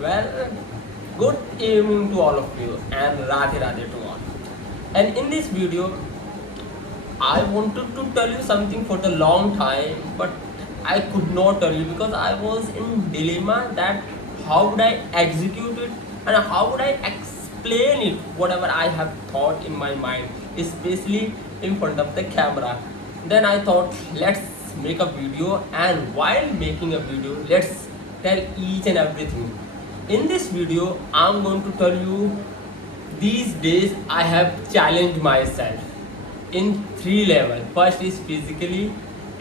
Well, good evening to all of you and Radhe Radhe to all. And in this video, I wanted to tell you something for the long time, but I could not tell you because I was in dilemma that how would I execute it and how would I explain it, whatever I have thought in my mind, especially in front of the camera. Then I thought, let's make a video, and while making a video, let's tell each and everything. In this video, I'm going to tell you these days I have challenged myself in three levels. First is physically,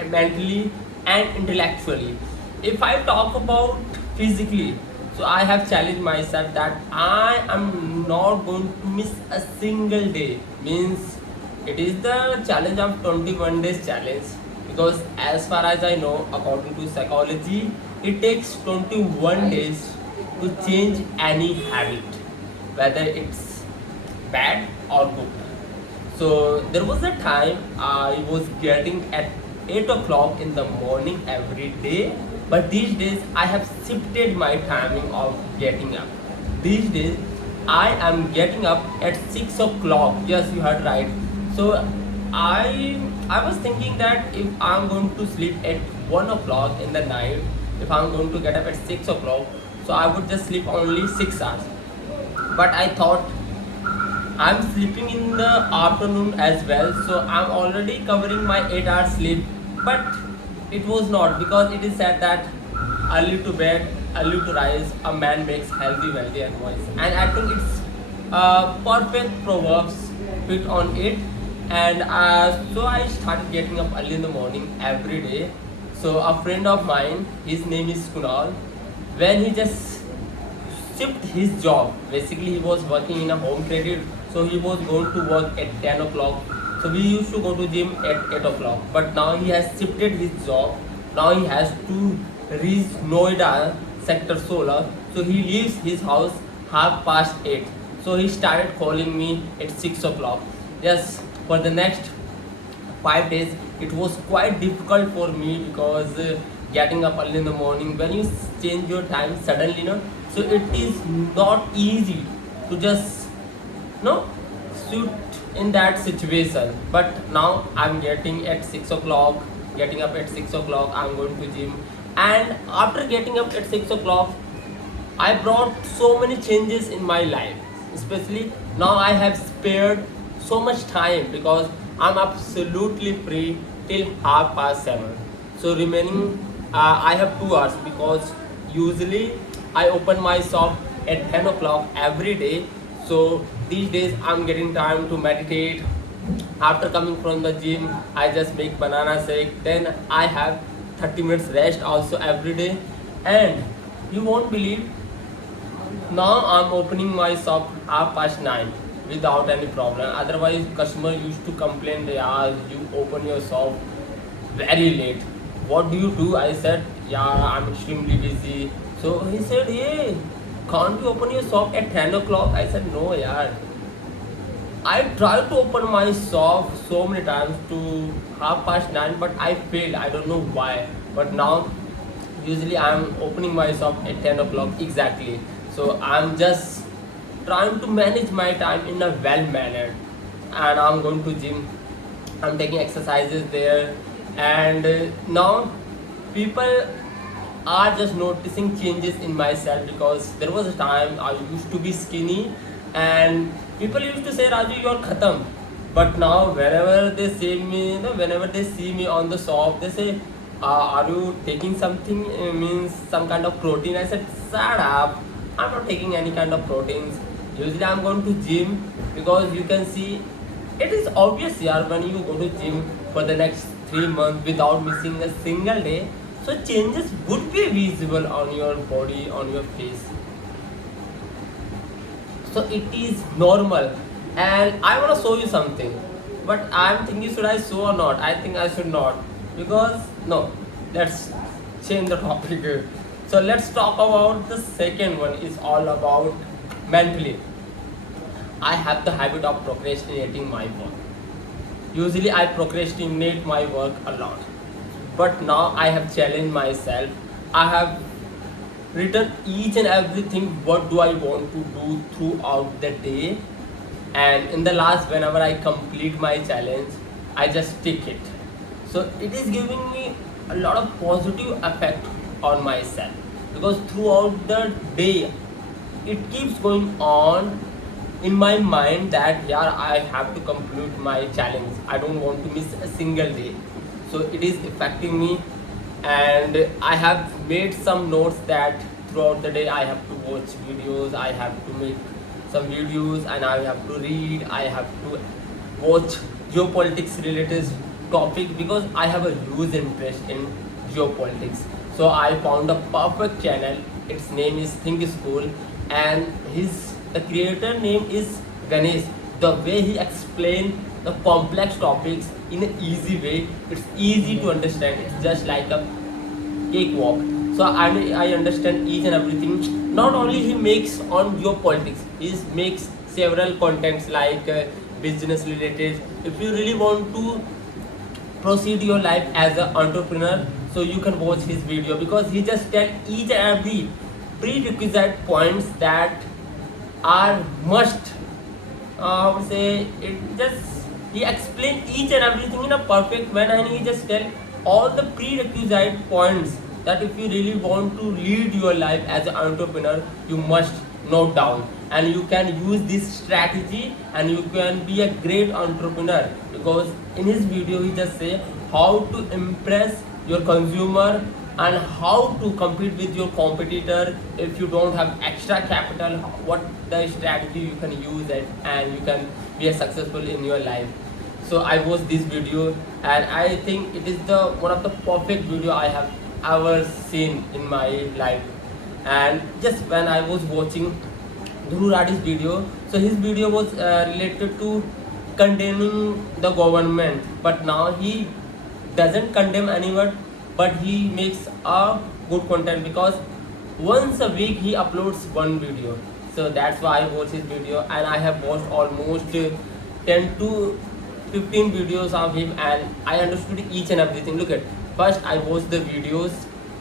mentally, and intellectually. If I talk about physically, so I have challenged myself that I am not going to miss a single day. Means it is the challenge of 21 days challenge, because as far as I know, according to psychology, it takes 21 days to change any habit, whether it's bad or good. So there was a time I was getting at 8 o'clock in the morning every day, but these days I have shifted my timing of getting up. These days I am getting up at 6 o'clock. Yes, you heard right. So I was thinking that if I'm going to sleep at 1 o'clock in the night, if I'm going to get up at 6 o'clock, so I would just sleep only 6 hours. But I thought I'm sleeping in the afternoon as well, so I'm already covering my 8 hours sleep. But it was not, because it is said that early to bed, early to rise, a man makes healthy, wealthy, and wise. And I think it's perfect proverbs fit on it. And so I started getting up early in the morning every day. So a friend of mine, his name is Kunal, when he just shift his job. Basically, he was working in a home credit, so he was going to work at 10 o'clock. So we used to go to gym at 8 o'clock. But now he has shifted his job. Now he has to reach Noida, Sector 16. So he leaves his house half past 8. So he started calling me at 6 o'clock. Yes, for the next 5 days it was quite difficult for me, because getting up early in the morning, when you change your time suddenly, so it is not easy to just suit in that situation. But now I'm getting at 6 o'clock, getting up at 6 o'clock, I'm going to gym. And after getting up at 6 o'clock, I brought so many changes in my life. Especially now I have spared so much time, because I'm absolutely free till half past 7. So remaining, I have 2 hours, because usually I open my shop at 10 o'clock every day. So these days I'm getting time to meditate. After coming from the gym, I just make banana shake. Then I have 30 minutes rest also every day. And you won't believe, now I'm opening my shop half past 9 without any problem. Otherwise, customer used to complain, yeah, you open your shop very late. What do you do? I said, yeah, I'm extremely busy. So he said, hey, can't you open your shop at 10 o'clock? I said, no, yeah. I tried to open my shop so many times to half past 9, but I failed. I don't know why. But now, usually I'm opening my shop at 10 o'clock exactly. So I'm just trying to manage my time in a well manner. And I'm going to gym. I'm taking exercises there. And now people are just noticing changes in myself, because there was a time I used to be skinny, and people used to say, Raju, you're khatam. But now wherever they see me, whenever they see me on the shop, they say, are you taking something, means some kind of protein? I said, shut up, I'm not taking any kind of proteins. Usually I'm going to gym, because you can see it is obvious here, when you go to gym for the next 3 months without missing a single day, so changes would be visible on your body, on your face. So it is normal. And I want to show you something, but I'm thinking, should I show or not? I think I should not, because no, let's change the topic. So let's talk about the second one. Is all about mentally. I have the habit of procrastinating my work. Usually I procrastinate my work a lot, but now I have challenged myself. I have written each and everything what do I want to do throughout the day, and in the last whenever I complete my challenge I just tick it. So it is giving me a lot of positive effect on myself, because throughout the day it keeps going on in my mind that yeah, I have to complete my challenge, I don't want to miss a single day. So it is affecting me, and I have made some notes that throughout the day I have to watch videos, I have to make some videos, and I have to read, I have to watch geopolitics related topic because I have a huge interest in geopolitics. So I found a perfect channel. Its name is Think School, and the creator name is Ganesh. The way he explained the complex topics in an easy way, it's easy to understand. It's just like a cakewalk. So I understand each and everything. Not only he makes on geopolitics, he makes several contents like business related. If you really want to proceed your life as an entrepreneur, so you can watch his video because he just tell each and every prerequisite points that are must, I would say it just, he explain each and everything in a perfect way, and he just tell all the prerequisite points that if you really want to lead your life as an entrepreneur you must note down, and you can use this strategy and you can be a great entrepreneur. Because in his video he just say how to impress your consumer and how to compete with your competitor if you don't have extra capital, what the strategy you can use it and you can be a successful in your life. So I watched this video and I think it is the one of the perfect video I have ever seen in my life. And just when I was watching Dhuru Radi's video, so his video was related to condemning the government, but now he doesn't condemn anyone, but he makes a good content because once a week he uploads one video. So that's why I watch his video, and I have watched almost 10 to 15 videos of him, and I understood each and everything. Look at, first I watched the videos,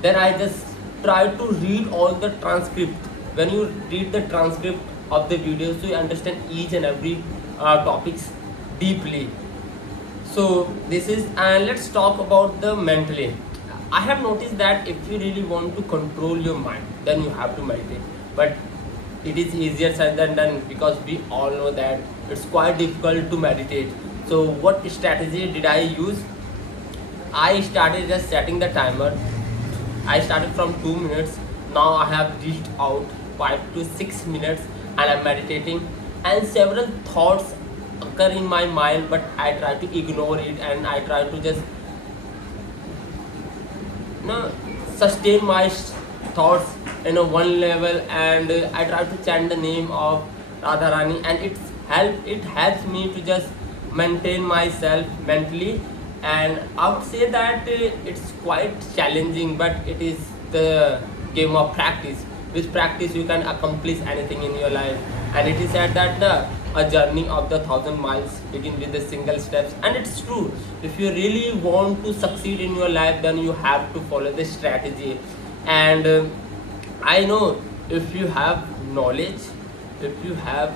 then I just try to read all the transcript. When you read the transcript of the videos, so you understand each and every topics deeply. So this is, and let's talk about the mentally. I have noticed that if you really want to control your mind, then you have to meditate. But it is easier said than done because we all know that it's quite difficult to meditate. So what strategy did I use? I started just setting the timer. I started from 2 minutes. Now I have reached out 5 to 6 minutes, and I'm meditating. And several thoughts occur in my mind, but I try to ignore it and I try to just sustain my thoughts in a one level, and I try to chant the name of Radharani, and it helps me to just maintain myself mentally. And I would say that it's quite challenging, but it is the game of practice. With practice you can accomplish anything in your life, and it is said that a journey of the 1,000 miles begin with the single steps, and it's true. If you really want to succeed in your life, then you have to follow this strategy. And I know if you have knowledge, if you have